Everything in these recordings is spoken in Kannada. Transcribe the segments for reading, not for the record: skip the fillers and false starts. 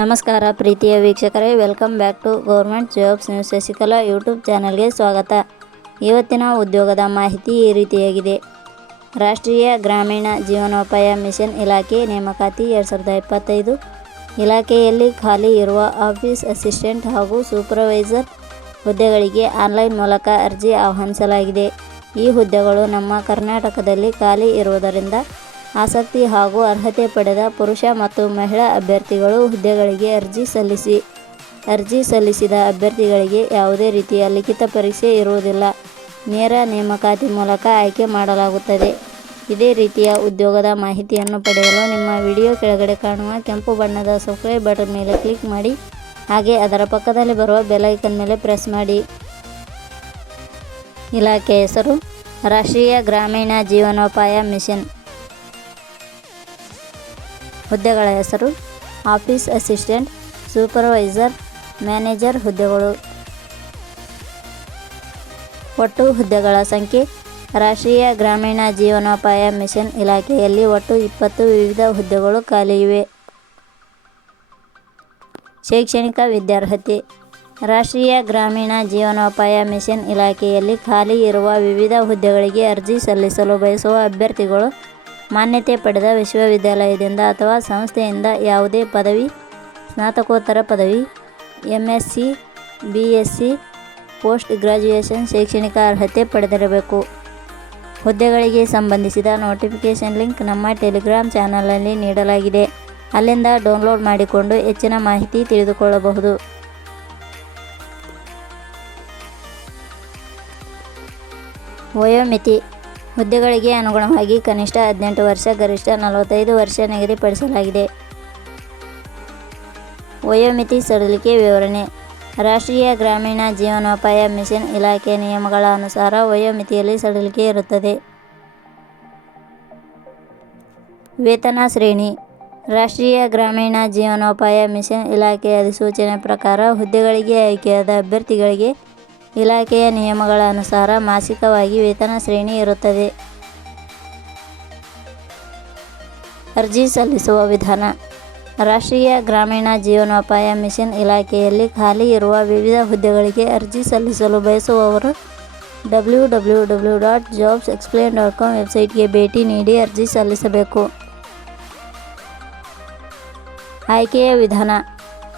ನಮಸ್ಕಾರ ಪ್ರೀತಿಯ ವೀಕ್ಷಕರೇ, welcome back to government jobs news Shashikala YouTube ಚಾನಲ್ಗೆ ಸ್ವಾಗತ. ಇವತ್ತಿನ ಉದ್ಯೋಗದ ಮಾಹಿತಿ ಈ ರೀತಿಯಾಗಿದೆ. ರಾಷ್ಟ್ರೀಯ ಗ್ರಾಮೀಣ ಜೀವನೋಪಾಯ ಮಿಷನ್ ಇಲಾಖೆ ನೇಮಕಾತಿ 2025 ಇಲಾಖೆಯಲ್ಲಿ ಖಾಲಿ ಇರುವ ಆಫೀಸ್ ಅಸಿಸ್ಟೆಂಟ್ ಹಾಗೂ ಸೂಪರ್ವೈಸರ್ ಹುದ್ದೆಗಳಿಗೆ ಆನ್ಲೈನ್ ಮೂಲಕ ಅರ್ಜಿ ಆಹ್ವಾನಿಸಲಾಗಿದೆ. ಈ ಹುದ್ದೆಗಳು ನಮ್ಮ ಕರ್ನಾಟಕದಲ್ಲಿ ಖಾಲಿ ಇರುವುದರಿಂದ ಆಸಕ್ತಿ ಹಾಗೂ ಅರ್ಹತೆ ಪಡೆದ ಪುರುಷ ಮತ್ತು ಮಹಿಳಾ ಅಭ್ಯರ್ಥಿಗಳು ಹುದ್ದೆಗಳಿಗೆ ಅರ್ಜಿ ಸಲ್ಲಿಸಿದ ಅಭ್ಯರ್ಥಿಗಳಿಗೆ ಯಾವುದೇ ರೀತಿಯ ಲಿಖಿತ ಪರೀಕ್ಷೆ ಇರುವುದಿಲ್ಲ. ನೇರ ನೇಮಕಾತಿ ಮೂಲಕ ಆಯ್ಕೆ ಮಾಡಲಾಗುತ್ತದೆ. ಇದೇ ರೀತಿಯ ಉದ್ಯೋಗದ ಮಾಹಿತಿಯನ್ನು ಪಡೆಯಲು ನಿಮ್ಮ ವಿಡಿಯೋ ಕೆಳಗಡೆ ಕಾಣುವ ಕೆಂಪು ಬಣ್ಣದ ಸಬ್ಸ್ಕ್ರೈಬ್ ಬಟನ್ ಮೇಲೆ ಕ್ಲಿಕ್ ಮಾಡಿ, ಹಾಗೆ ಅದರ ಪಕ್ಕದಲ್ಲಿ ಬರುವ ಬೆಲ್ ಐಕನ್ ಮೇಲೆ ಪ್ರೆಸ್ ಮಾಡಿ. ಇಲಾಖೆ ಹೆಸರು ರಾಷ್ಟ್ರೀಯ ಗ್ರಾಮೀಣ ಜೀವನೋಪಾಯ ಮಿಷನ್. ಹುದ್ದೆಗಳ ಹೆಸರು ಆಫೀಸ್ ಅಸಿಸ್ಟೆಂಟ್, ಸೂಪರ್ವೈಸರ್, ಮ್ಯಾನೇಜರ್ ಹುದ್ದೆಗಳು. ಒಟ್ಟು ಹುದ್ದೆಗಳ ಸಂಖ್ಯೆ. ರಾಷ್ಟ್ರೀಯ ಗ್ರಾಮೀಣ ಜೀವನೋಪಾಯ ಮಿಷನ್ ಇಲಾಖೆಯಲ್ಲಿ ಒಟ್ಟು 20 ವಿವಿಧ ಹುದ್ದೆಗಳು ಖಾಲಿ ಇವೆ. ಶೈಕ್ಷಣಿಕ ವಿದ್ಯಾರ್ಹತೆ. ರಾಷ್ಟ್ರೀಯ ಗ್ರಾಮೀಣ ಜೀವನೋಪಾಯ ಮಿಷನ್ ಇಲಾಖೆಯಲ್ಲಿ ಖಾಲಿ ಇರುವ ವಿವಿಧ ಹುದ್ದೆಗಳಿಗೆ ಅರ್ಜಿ ಸಲ್ಲಿಸಲು ಬಯಸುವ ಅಭ್ಯರ್ಥಿಗಳು ಮಾನ್ಯತೆ ಪಡೆದ ವಿಶ್ವವಿದ್ಯಾಲಯದಿಂದ ಅಥವಾ ಸಂಸ್ಥೆಯಿಂದ ಯಾವುದೇ ಪದವಿ, ಸ್ನಾತಕೋತ್ತರ ಪದವಿ, MSc, BSc, ಪೋಸ್ಟ್ ಗ್ರಾಜ್ಯುಯೇಷನ್ ಶೈಕ್ಷಣಿಕ ಅರ್ಹತೆ ಪಡೆದಿರಬೇಕು. ಹುದ್ದೆಗಳಿಗೆ ಸಂಬಂಧಿಸಿದ ನೋಟಿಫಿಕೇಷನ್ ಲಿಂಕ್ ನಮ್ಮ ಟೆಲಿಗ್ರಾಮ್ ಚಾನಲ್ನಲ್ಲಿ ನೀಡಲಾಗಿದೆ. ಅಲ್ಲಿಂದ ಡೌನ್ಲೋಡ್ ಮಾಡಿಕೊಂಡು ಹೆಚ್ಚಿನ ಮಾಹಿತಿ ತಿಳಿದುಕೊಳ್ಳಬಹುದು. ವಯೋಮಿತಿ. ಹುದ್ದೆಗಳಿಗೆ ಅನುಗುಣವಾಗಿ ಕನಿಷ್ಠ 18 ವರ್ಷ, ಗರಿಷ್ಠ 45 ವರ್ಷ ನಿಗದಿಪಡಿಸಲಾಗಿದೆ. ವಯೋಮಿತಿ ಸಡಿಲಿಕೆ ವಿವರಣೆ. ರಾಷ್ಟ್ರೀಯ ಗ್ರಾಮೀಣ ಜೀವನೋಪಾಯ ಮಿಷನ್ ಇಲಾಖೆ ನಿಯಮಗಳ ಅನುಸಾರ ವಯೋಮಿತಿಯಲ್ಲಿ ಸಡಿಲಿಕೆ ಇರುತ್ತದೆ. ವೇತನ ಶ್ರೇಣಿ. ರಾಷ್ಟ್ರೀಯ ಗ್ರಾಮೀಣ ಜೀವನೋಪಾಯ ಮಿಷನ್ ಇಲಾಖೆಯ ಅಧಿಸೂಚನೆ ಪ್ರಕಾರ ಹುದ್ದೆಗಳಿಗೆ ಆಯ್ಕೆಯಾದ ಅಭ್ಯರ್ಥಿಗಳಿಗೆ ಇಲಾಖೆಯ ನಿಯಮಗಳ ಅನುಸಾರ ಮಾಸಿಕವಾಗಿ ವೇತನ ಶ್ರೇಣಿ ಇರುತ್ತದೆ. ಅರ್ಜಿ ಸಲ್ಲಿಸುವ ವಿಧಾನ. ರಾಷ್ಟ್ರೀಯ ಗ್ರಾಮೀಣ ಜೀವನೋಪಾಯ ಮಿಷನ್ ಇಲಾಖೆಯಲ್ಲಿ ಖಾಲಿ ಇರುವ ವಿವಿಧ ಹುದ್ದೆಗಳಿಗೆ ಅರ್ಜಿ ಸಲ್ಲಿಸಲು ಬಯಸುವವರು www.jobsexplain.com ವೆಬ್ಸೈಟ್ಗೆ ಭೇಟಿ ನೀಡಿ ಅರ್ಜಿ ಸಲ್ಲಿಸಬೇಕು. ಆಯ್ಕೆಯ ವಿಧಾನ.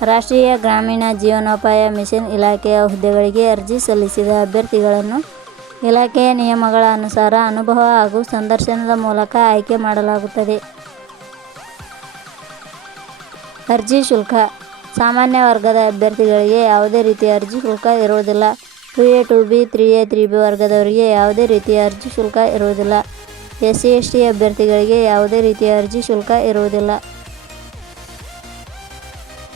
ರಾಷ್ಟ್ರೀಯ ಗ್ರಾಮೀಣ ಜೀವನೋಪಾಯ ಮಿಷನ್ ಇಲಾಖೆಯ ಹುದ್ದೆಗಳಿಗೆ ಅರ್ಜಿ ಸಲ್ಲಿಸಿದ ಅಭ್ಯರ್ಥಿಗಳನ್ನು ಇಲಾಖೆಯ ನಿಯಮಗಳ ಅನುಸಾರ ಅನುಭವ ಹಾಗೂ ಸಂದರ್ಶನದ ಮೂಲಕ ಆಯ್ಕೆ ಮಾಡಲಾಗುತ್ತದೆ. ಅರ್ಜಿ ಶುಲ್ಕ. ಸಾಮಾನ್ಯ ವರ್ಗದ ಅಭ್ಯರ್ಥಿಗಳಿಗೆ ಯಾವುದೇ ರೀತಿಯ ಅರ್ಜಿ ಶುಲ್ಕ ಇರುವುದಿಲ್ಲ. 2A 2B 3A 3B ವರ್ಗದವರಿಗೆ ಯಾವುದೇ ರೀತಿಯ ಅರ್ಜಿ ಶುಲ್ಕ ಇರುವುದಿಲ್ಲ. SC ST ಅಭ್ಯರ್ಥಿಗಳಿಗೆ ಯಾವುದೇ ರೀತಿಯ ಅರ್ಜಿ ಶುಲ್ಕ ಇರುವುದಿಲ್ಲ.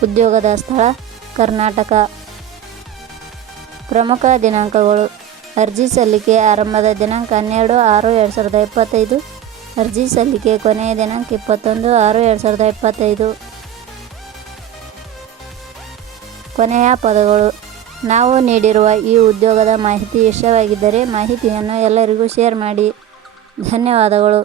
ಉದ್ಯೋಗದ ಸ್ಥಳ ಕರ್ನಾಟಕ. ಪ್ರಮುಖ ದಿನಾಂಕಗಳು. ಅರ್ಜಿ ಸಲ್ಲಿಕೆ ಆರಂಭದ ದಿನಾಂಕ 12/6/2025. ಅರ್ಜಿ ಸಲ್ಲಿಕೆ ಕೊನೆಯ ದಿನಾಂಕ 21/6/2025. ಕೊನೆಯ ಪದಗಳು. ನಾವು ನೀಡಿರುವ ಈ ಉದ್ಯೋಗದ ಮಾಹಿತಿ ಇಷ್ಟವಾಗಿದ್ದರೆ ಮಾಹಿತಿಯನ್ನು ಎಲ್ಲರಿಗೂ ಶೇರ್ ಮಾಡಿ. ಧನ್ಯವಾದಗಳು.